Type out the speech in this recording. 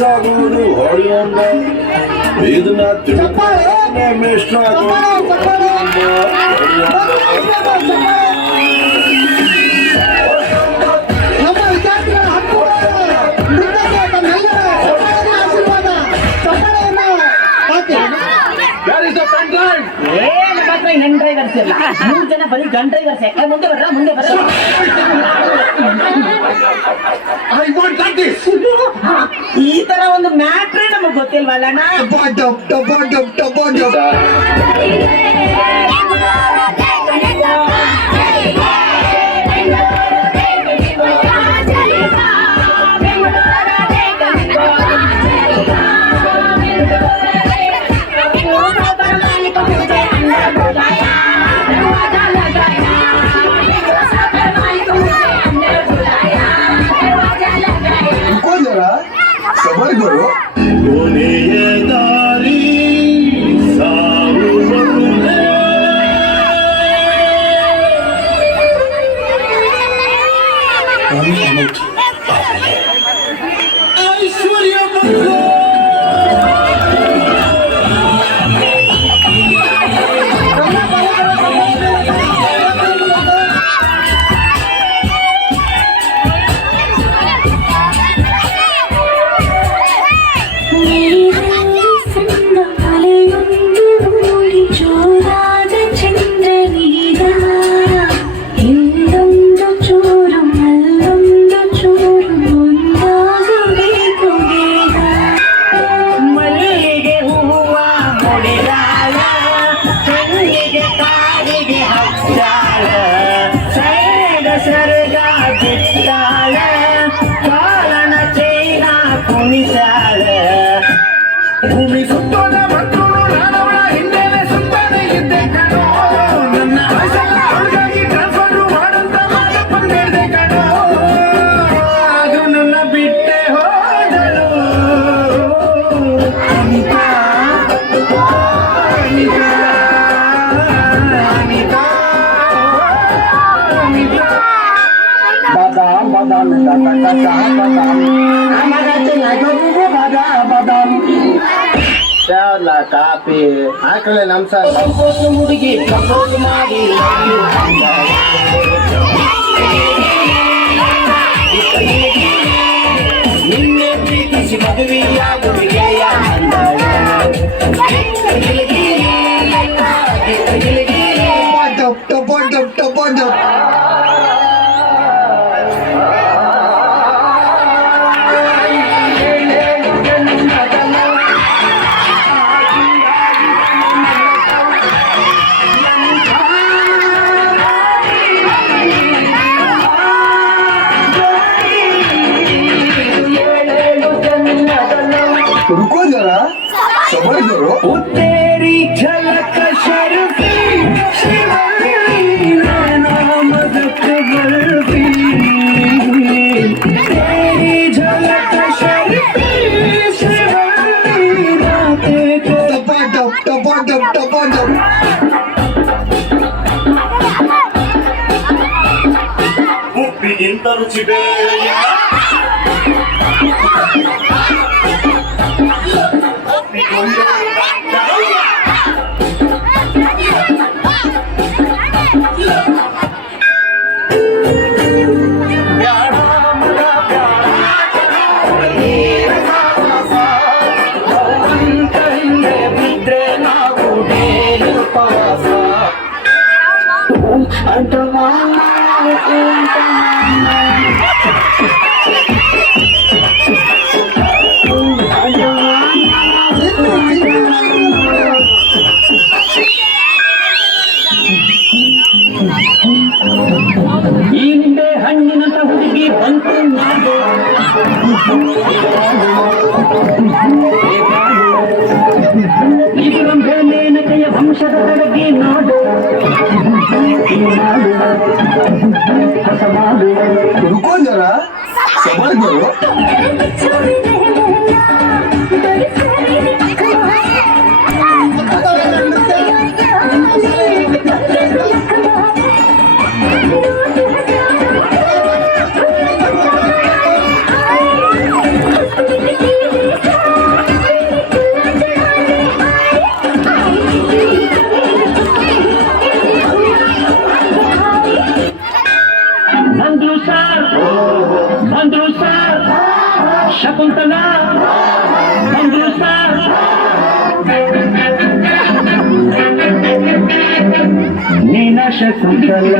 ಸಾಗುವುದು ಹೊಳೆಯೊಂದ ಇದನ್ನ ತಿಳ್ಕೊಂಡೆ ಮಿಶ್ರ ಹೆಣ್ ಡ್ರೈವರ್ಸ್ ಇಲ್ಲ 3 ಜನ ಬರೀ ಗನ್ ಡ್ರೈವರ್ಸ್. ಮುಂದೆ ಬರ್ರ ಮುಂದೆ ಬರ್ರ. ಈ ತರ ಒಂದು ಮ್ಯಾಟ್ರೇ ನಮಗ್ ಗೊತ್ತಿಲ್ವಲ್ಲ ಅಣ್ಣ. ಕೊನೆಯ ದಾರಿ ಸಾಗುವಂತೆ ಐಶ್ವರ್ಯ ಭೂಮಿ ಸುತ್ತೋಣ ಮತ್ತು ನಾನವಳ ಹಿಂದೆನೆ ಸುತ್ತಾನೆ ಇದ್ದೆ ಕಣೋ. ನನ್ನ ಆಸೆಗಾಗಿ ಟ್ರಾನ್ಸ್ಫರ್ ಮಾಡಂತ ಬಂದಿದ್ದೆ ಕಣೋ. ಅದು ನನ್ನ ಬಿಟ್ಟೆ ಹೋದಳು. ಅನಿತಾ ಅನಿತಾ ಅನಿತಾ ಅನಿತಾ ಬಾದಾಮ್ ಬಾದಾಮ್ ಬಾದಾಮ್ ಬಾದಾಮ್ ಚಾಲ ಕಾಪಿ ಹಾಕಲೆ ನಮ್ಸ ಹುಡುಗಿ ಪ್ರಪೋಸ್ ಮಾಡಿ ನಿನ್ನೆ ಪ್ರೀತಿಸಿ ಮದುವೆಯಾಗುವಿಗೆಯ रुको जरा सबर करो. तेरी झलक शर्फी नामद बर्फी तेरी झलक शर्फी ಉಪ್ಪಿಗಿಂತ ರುಚಿ ಬೇರೆ ಈ ನಿಂಬೆ ಹಣ್ಣಿನಂತ ಹುಡುಗಿ ಬಂತು ನಾಡು ಇದು ರಂಭೆ ಮೇನಕೆಯ ವಂಶದ ಕಡೆಗೆ ನಾಡು रुको जरा सबर करो. ಶಕುಂತಲ